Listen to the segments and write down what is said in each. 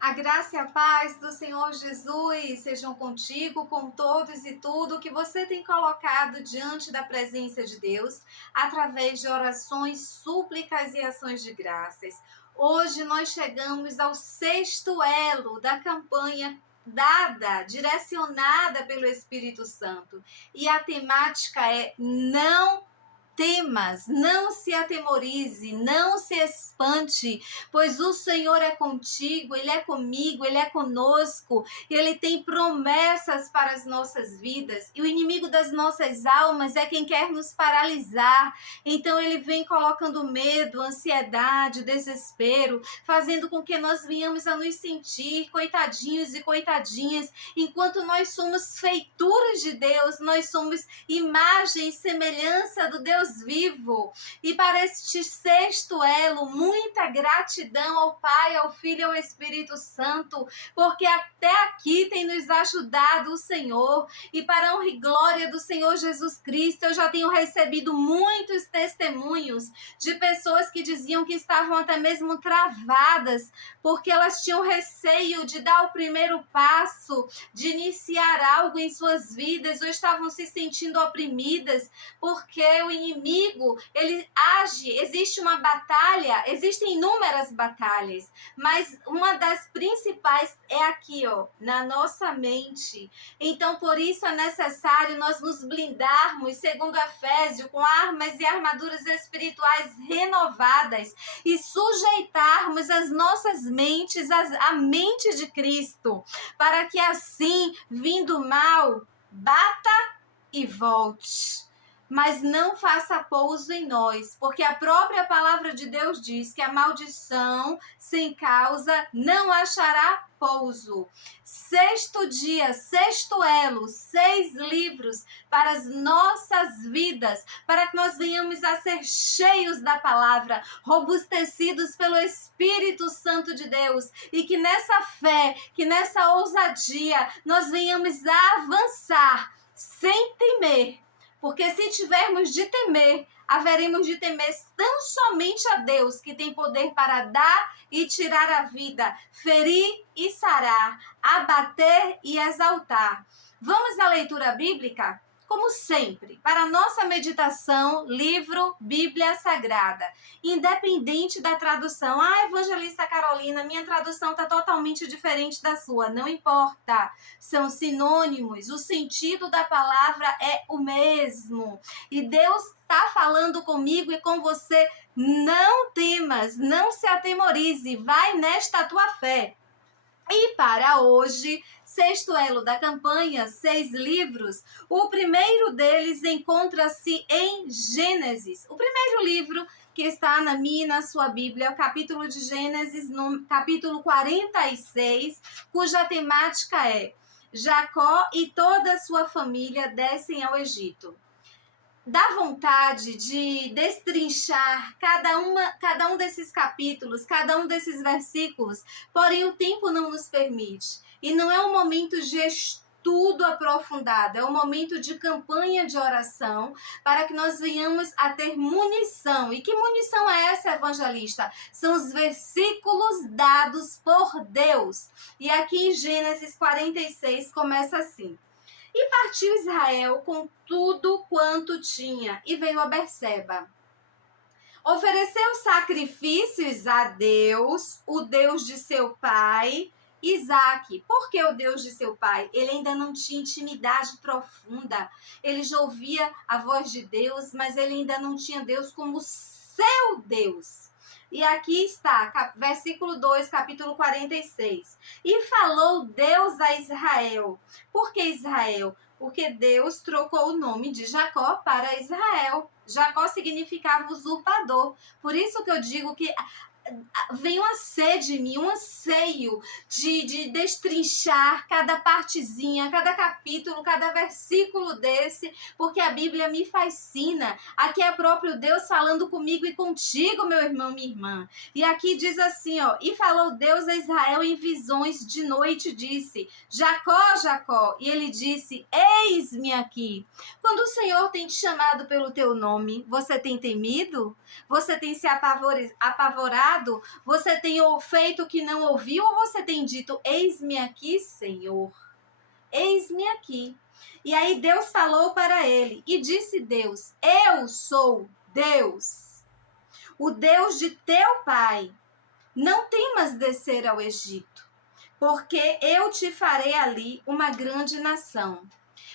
A graça e a paz do Senhor Jesus sejam contigo, com todos e tudo que você tem colocado diante da presença de Deus, através de orações, súplicas e ações de graças. Hoje nós chegamos ao sexto elo da campanha direcionada pelo Espírito Santo. E a temática é não temas, não se atemorize, não se espante, pois o Senhor é contigo, Ele é comigo, Ele é conosco, e Ele tem promessas para as nossas vidas, e o inimigo das nossas almas é quem quer nos paralisar, então ele vem colocando medo, ansiedade, desespero, fazendo com que nós venhamos a nos sentir coitadinhos e coitadinhas, enquanto nós somos feituras de Deus, nós somos imagem e semelhança do Deus vivo. E para este sexto elo, muita gratidão ao Pai, ao Filho e ao Espírito Santo, porque até aqui tem nos ajudado o Senhor. E para a honra e glória do Senhor Jesus Cristo, eu já tenho recebido muitos testemunhos de pessoas que diziam que estavam até mesmo travadas, porque elas tinham receio de dar o primeiro passo, de iniciar algo em suas vidas, ou estavam se sentindo oprimidas, porque o inimigo, ele age, existe uma batalha, existem inúmeras batalhas, mas uma das principais é aqui, na nossa mente. Então, por isso é necessário nós nos blindarmos, segundo Efésios, com armas e armaduras espirituais renovadas e sujeitarmos as nossas mentes à mente de Cristo, para que assim, vindo mal, bata e volte, mas não faça pouso em nós, porque a própria palavra de Deus diz que a maldição sem causa não achará pouso. Sexto dia, sexto elo, 6 livros para as nossas vidas, para que nós venhamos a ser cheios da palavra, robustecidos pelo Espírito Santo de Deus, e que nessa fé, que nessa ousadia, nós venhamos a avançar sem temer. Porque se tivermos de temer, haveremos de temer tão somente a Deus, que tem poder para dar e tirar a vida, ferir e sarar, abater e exaltar. Vamos à leitura bíblica? Como sempre, para nossa meditação, livro Bíblia Sagrada, independente da tradução. Evangelista Carolina, minha tradução está totalmente diferente da sua. Não importa, são sinônimos, o sentido da palavra é o mesmo. E Deus está falando comigo e com você. Não temas, não se atemorize, vai nesta tua fé. E para hoje, sexto elo da campanha, 6 livros, o primeiro deles encontra-se em Gênesis. O primeiro livro que está na minha e na sua Bíblia é o capítulo de Gênesis, no capítulo 46, cuja temática é Jacó e toda a sua família descem ao Egito. Dá vontade de destrinchar cada um desses capítulos, cada um desses versículos, porém o tempo não nos permite. E não é um momento de estudo aprofundado, é um momento de campanha de oração para que nós venhamos a ter munição. E que munição é essa, evangelista? São os versículos dados por Deus. E aqui em Gênesis 46 começa assim: E partiu Israel com tudo quanto tinha, e veio a Berseba. Ofereceu sacrifícios a Deus, o Deus de seu pai, Isaque. Por que o Deus de seu pai? Ele ainda não tinha intimidade profunda. Ele já ouvia a voz de Deus, mas ele ainda não tinha Deus como seu Deus. E aqui está, versículo 2, capítulo 46. E falou Deus a Israel. Por que Israel? Porque Deus trocou o nome de Jacó para Israel. Jacó significava usurpador. Por isso que eu digo que vem uma sede em mim, um anseio de destrinchar cada partezinha, cada capítulo, cada versículo desse, porque a Bíblia me fascina. Aqui é próprio Deus falando comigo e contigo, meu irmão, minha irmã. E aqui diz assim, e falou Deus a Israel em visões de noite, disse, Jacó, Jacó. E ele disse, eis-me aqui. Quando o Senhor tem te chamado pelo teu nome, você tem temido? Você tem se apavorado? calado? Você tem feito o que não ouviu ou você tem dito, eis-me aqui, Senhor? Eis-me aqui. E aí Deus falou para ele, e disse Deus, eu sou Deus, o Deus de teu pai. Não temas descer ao Egito, porque eu te farei ali uma grande nação.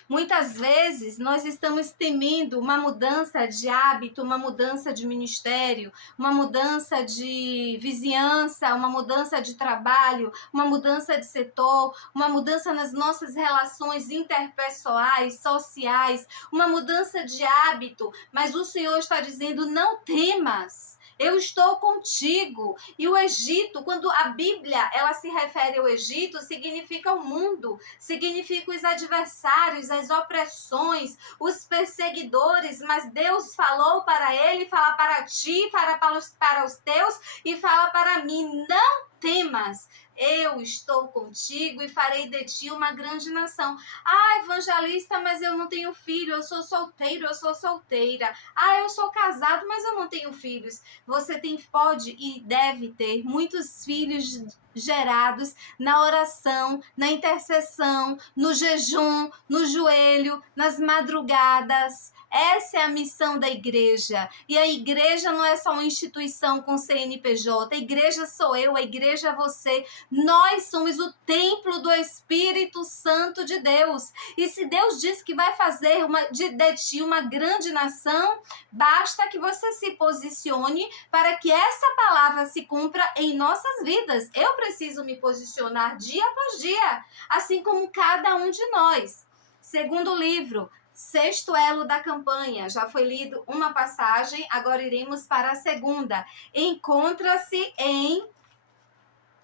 Muitas vezes nós estamos temendo uma mudança de hábito, uma mudança de ministério, uma mudança de vizinhança, uma mudança de trabalho, uma mudança de setor, uma mudança nas nossas relações interpessoais, sociais, uma mudança de hábito. Mas o Senhor está dizendo, não temas. Eu estou contigo. E o Egito, quando a Bíblia ela se refere ao Egito, significa o mundo, significa os adversários, as opressões, os perseguidores. Mas Deus falou para ele, fala para ti, fala para os teus e fala para mim, não temas. Eu estou contigo e farei de ti uma grande nação. Ah, evangelista, mas eu não tenho filho, eu sou solteiro, eu sou solteira. Ah, eu sou casado, mas eu não tenho filhos. Você pode e deve ter muitos filhos gerados na oração, na intercessão, no jejum, no joelho, nas madrugadas. Essa é a missão da igreja. E a igreja não é só uma instituição com CNPJ. A igreja sou eu, a igreja é você. Nós somos o templo do Espírito Santo de Deus. E se Deus diz que vai fazer de ti uma grande nação, basta que você se posicione para que essa palavra se cumpra em nossas vidas. Eu preciso me posicionar dia após dia, assim como cada um de nós. Segundo livro, sexto elo da campanha, já foi lido uma passagem, agora iremos para a segunda. Encontra-se em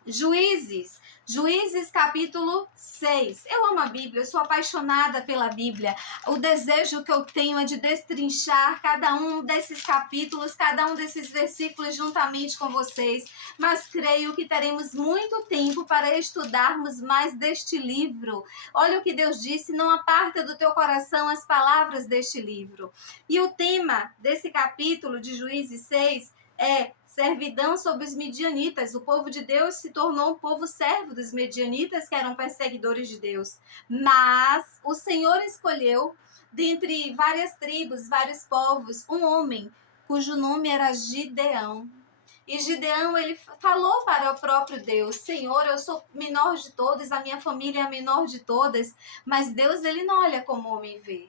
Juízes capítulo 6. Eu amo a Bíblia, eu sou apaixonada pela Bíblia. O desejo que eu tenho é de destrinchar cada um desses capítulos, cada um desses versículos juntamente com vocês. Mas creio que teremos muito tempo para estudarmos mais deste livro. Olha o que Deus disse, não aparta do teu coração as palavras deste livro. E o tema desse capítulo de Juízes 6 é servidão sobre os midianitas. O povo de Deus se tornou um povo servo dos midianitas, que eram perseguidores de Deus. Mas o Senhor escolheu, dentre várias tribos, vários povos, um homem cujo nome era Gideão. E Gideão, ele falou para o próprio Deus, Senhor, eu sou menor de todos, a minha família é a menor de todas, mas Deus, ele não olha como o homem vê.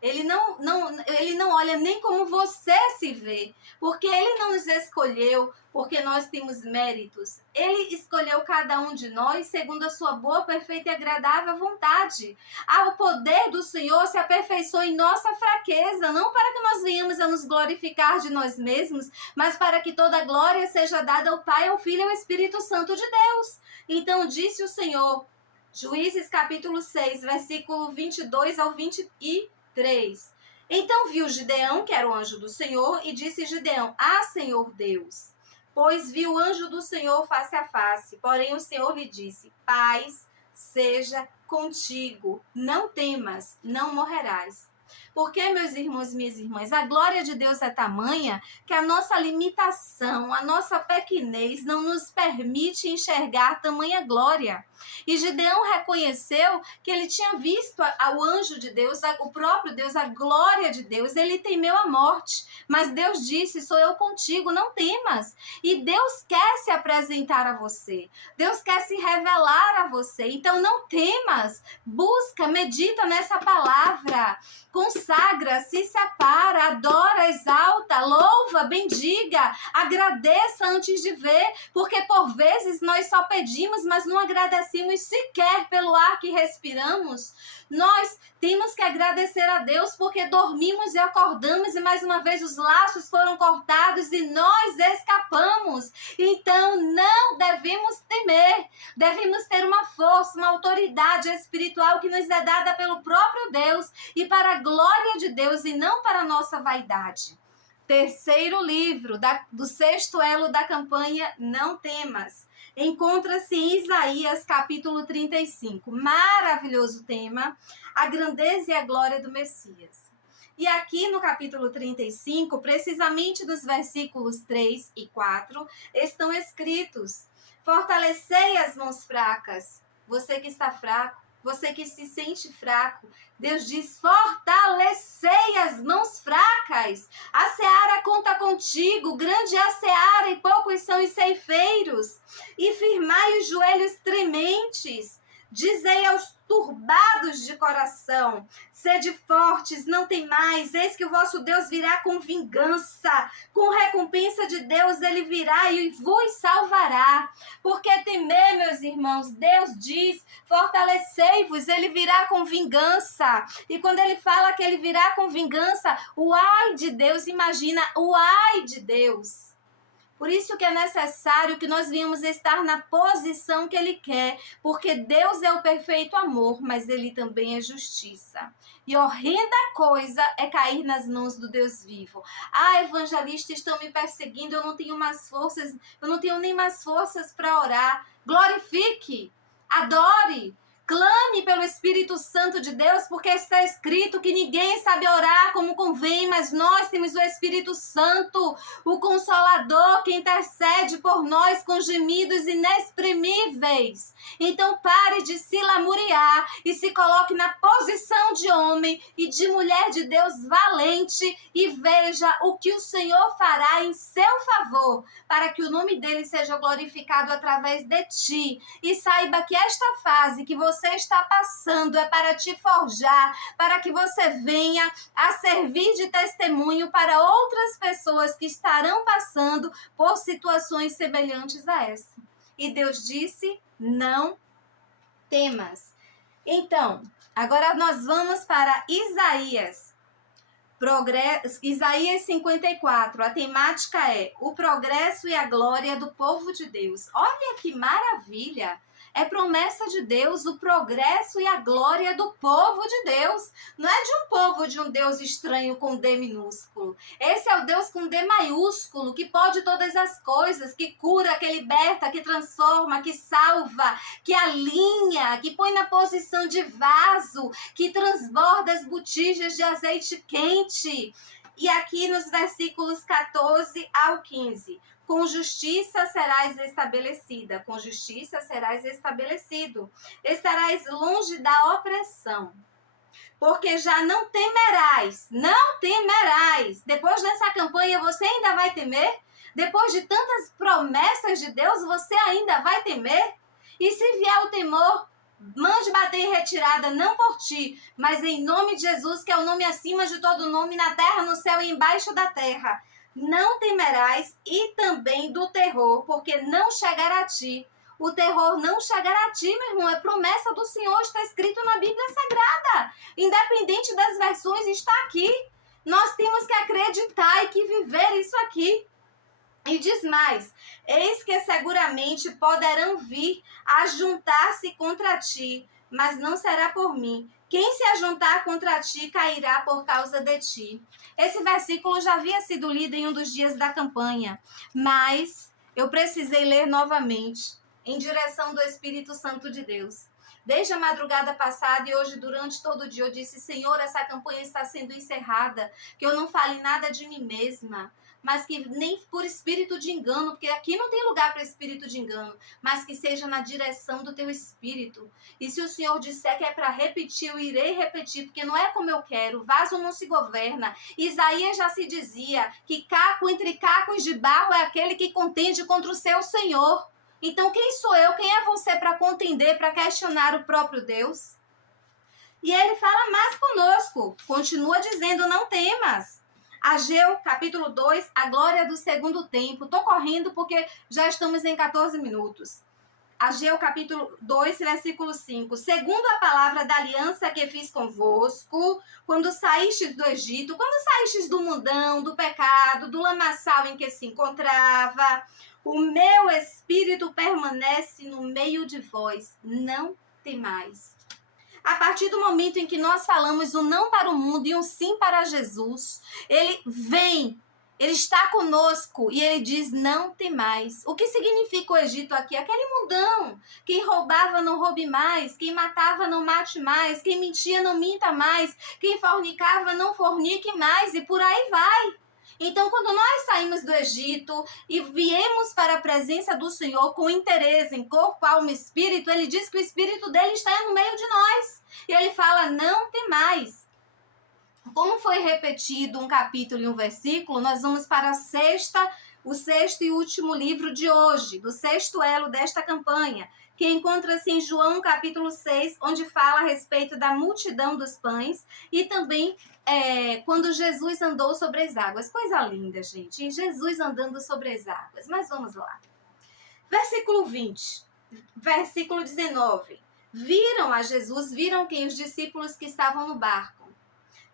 Ele não olha nem como você se vê, porque ele não nos escolheu porque nós temos méritos. Ele escolheu cada um de nós segundo a sua boa, perfeita e agradável vontade. O poder do Senhor se aperfeiçoa em nossa fraqueza, não para que nós venhamos a nos glorificar de nós mesmos, mas para que toda a glória seja dada ao Pai, ao Filho e ao Espírito Santo de Deus. Então disse o Senhor, Juízes capítulo 6, versículo 22 ao 23. Então viu Gideão, que era o anjo do Senhor, e disse Gideão, Senhor Deus, pois viu o anjo do Senhor face a face. Porém o Senhor lhe disse, paz seja contigo, não temas, não morrerás. Porque, meus irmãos e minhas irmãs, a glória de Deus é tamanha que a nossa limitação, a nossa pequenez não nos permite enxergar tamanha glória. E Gideão reconheceu que ele tinha visto o anjo de Deus, o próprio Deus, a glória de Deus. Ele temeu a morte, mas Deus disse, sou eu contigo, não temas. E Deus quer se apresentar a você. Deus quer se revelar a você. Então não temas, busca, medita nessa palavra. Consagra, se separa, adora, exalta, louva, bendiga, agradeça antes de ver, porque por vezes nós só pedimos, mas não agradecemos sequer pelo ar que respiramos. Nós temos que agradecer a Deus porque dormimos e acordamos e mais uma vez os laços foram cortados e nós escapamos. Então não devemos temer, devemos ter uma força, uma autoridade espiritual que nos é dada pelo próprio Deus e para a glória de Deus e não para a nossa vaidade. Terceiro livro do sexto elo da campanha, Não Temas. Encontra-se em Isaías capítulo 35. Maravilhoso tema, a grandeza e a glória do Messias. E aqui no capítulo 35, precisamente nos versículos 3 e 4, estão escritos: fortalecei as mãos fracas. Você que está fraco, você que se sente fraco, Deus diz: fortalecei as mãos fracas. A seara conta contigo, grande é a seara e poucos são os ceifeiros. E firmai os joelhos trementes. Dizei aos turbados de coração: sede fortes, não temais, eis que o vosso Deus virá com vingança, com recompensa de Deus ele virá e vos salvará. Porque temer, meus irmãos, Deus diz: fortalecei-vos, ele virá com vingança. E quando ele fala que ele virá com vingança, o ai de Deus, imagina o ai de Deus. Por isso que é necessário que nós venhamos estar na posição que Ele quer, porque Deus é o perfeito amor, mas Ele também é justiça. E horrenda coisa é cair nas mãos do Deus vivo. Ah, evangelistas estão me perseguindo, eu não tenho mais forças, eu não tenho nem mais forças para orar. Glorifique, adore, clame pelo Espírito Santo de Deus, porque está escrito que ninguém sabe orar como convém, mas nós temos o Espírito Santo, o Consolador, que intercede por nós com gemidos inexprimíveis. Então pare de se lamuriar e se coloque na posição de homem e de mulher de Deus valente e veja o que o Senhor fará em seu favor, para que o nome dele seja glorificado através de ti. E saiba que esta fase que você está passando é para te forjar, para que você venha a servir de testemunho para outras pessoas que estarão passando por situações semelhantes a essa. E Deus disse: não temas. Então, agora nós vamos para Isaías. Isaías 54, a temática é o progresso e a glória do povo de Deus. Olha que maravilha! É promessa de Deus o progresso e a glória do povo de Deus. Não é de um povo de um Deus estranho com D minúsculo. Esse é o Deus com D maiúsculo, que pode todas as coisas, que cura, que liberta, que transforma, que salva, que alinha, que põe na posição de vaso, que transborda as botijas de azeite quente. E aqui nos versículos 14 ao 15... com justiça serás estabelecida, com justiça serás estabelecido. Estarás longe da opressão, porque já não temerás, não temerás. Depois dessa campanha você ainda vai temer? Depois de tantas promessas de Deus, você ainda vai temer? E se vier o temor, mande bater em retirada, não por ti, mas em nome de Jesus, que é o nome acima de todo nome, na terra, no céu e embaixo da terra. Não temerás, e também do terror, porque não chegará a ti. O terror não chegará a ti, meu irmão. É promessa do Senhor, está escrito na Bíblia Sagrada. Independente das versões, está aqui. Nós temos que acreditar e que viver isso aqui. E diz mais: eis que seguramente poderão vir a juntar-se contra ti, mas não será por mim. Quem se ajuntar contra ti cairá por causa de ti. Esse versículo já havia sido lido em um dos dias da campanha, mas eu precisei ler novamente, em direção do Espírito Santo de Deus. Desde a madrugada passada e hoje durante todo o dia eu disse: Senhor, essa campanha está sendo encerrada, que eu não fale nada de mim mesma, mas que nem por espírito de engano, porque aqui não tem lugar para espírito de engano, mas que seja na direção do teu espírito. E se o Senhor disser que é para repetir, eu irei repetir, porque não é como eu quero, vaso não se governa. Isaías já se dizia que caco entre cacos de barro é aquele que contende contra o seu Senhor. Então quem sou eu, quem é você para contender, para questionar o próprio Deus? E ele fala mais conosco, continua dizendo: não temas. Ageu, capítulo 2, a glória do segundo tempo. Estou correndo porque já estamos em 14 minutos. Ageu, capítulo 2, versículo 5. Segundo a palavra da aliança que fiz convosco, quando saístes do Egito, quando saístes do mundão, do pecado, do lamaçal em que se encontrava, o meu espírito permanece no meio de vós. Não temais. A partir do momento em que nós falamos um não para o mundo e um sim para Jesus, ele vem Ele está conosco e ele diz: não temais. O que significa o Egito aqui? Aquele mundão. Quem roubava, não roube mais. Quem matava, não mate mais. Quem mentia, não minta mais. Quem fornicava, não fornique mais. E por aí vai. Então, quando nós saímos do Egito e viemos para a presença do Senhor com interesse em corpo, alma e espírito, ele diz que o espírito dele está no meio de nós. E ele fala: não temais. Como foi repetido um capítulo e um versículo, nós vamos para o sexto e último livro de hoje, do sexto elo desta campanha, que encontra-se em João capítulo 6, onde fala a respeito da multidão dos pães e também quando Jesus andou sobre as águas. Coisa linda, gente, Jesus andando sobre as águas. Mas vamos lá. Versículo 20, versículo 19. Viram a Jesus, viram quem? Os discípulos que estavam no barco.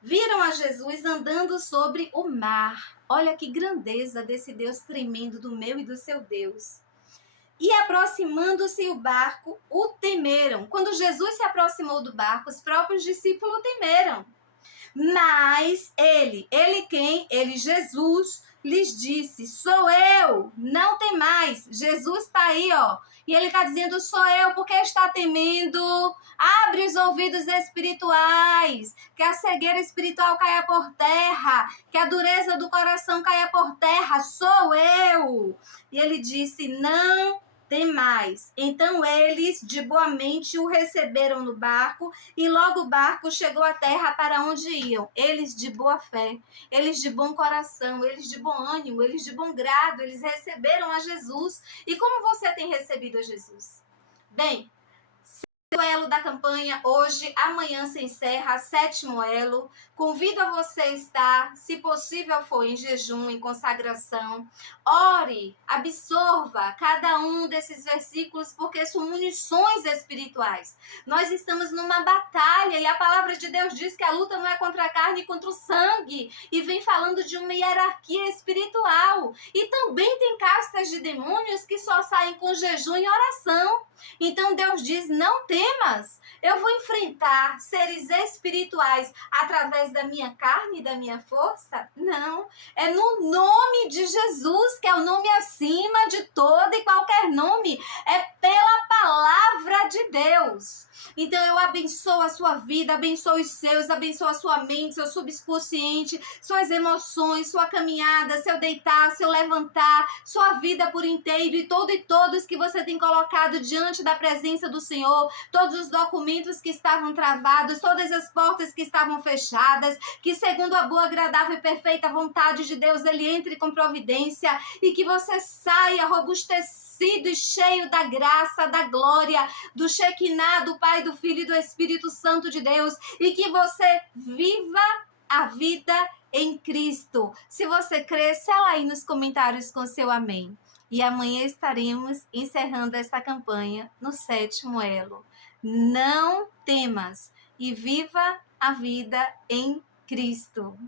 Viram a Jesus andando sobre o mar. Olha que grandeza desse Deus tremendo do meu e do seu Deus. E aproximando-se o barco, o temeram. Quando Jesus se aproximou do barco, os próprios discípulos temeram. Mas ele quem? Ele, Jesus, lhes disse: sou eu, não temais. Jesus está aí, ó. E ele está dizendo: sou eu, porque está temendo? Abre os ouvidos espirituais, que a cegueira espiritual caia por terra, que a dureza do coração caia por terra. Sou eu. E ele disse: não temais. Então eles de boa mente o receberam no barco e logo o barco chegou à terra para onde iam. Eles de boa fé, eles de bom coração, eles de bom ânimo, eles de bom grado, eles receberam a Jesus. E como você tem recebido a Jesus? Bem, o elo da campanha hoje, amanhã se encerra, sétimo elo. Convido a você a estar, se possível for, em jejum, em consagração. Ore, absorva cada um desses versículos, porque são munições espirituais. Nós estamos numa batalha e a palavra de Deus diz que a luta não é contra a carne e contra o sangue. E vem falando de uma hierarquia espiritual. E também tem castas de demônios que só saem com jejum e oração. Então Deus diz: não temas, eu vou enfrentar seres espirituais através da minha carne e da minha força? Não, é no nome de Jesus, que é o nome acima de todo e qualquer nome, é pela palavra de Deus. Então eu abençoo a sua vida, abençoo os seus, abençoo a sua mente, seu subconsciente, suas emoções, sua caminhada, seu deitar, seu levantar, sua vida por inteiro e todos que você tem colocado diante da presença do Senhor, todos os documentos que estavam travados, todas as portas que estavam fechadas, que segundo a boa, agradável e perfeita vontade de Deus, Ele entre com providência e que você saia robustecido e cheio da graça, da glória, do Shekinah, do Pai, do Filho e do Espírito Santo de Deus e que você viva a vida em Cristo. Se você crê, sela aí nos comentários com seu amém. E amanhã estaremos encerrando esta campanha no sétimo elo. Não temas e viva a vida em Cristo.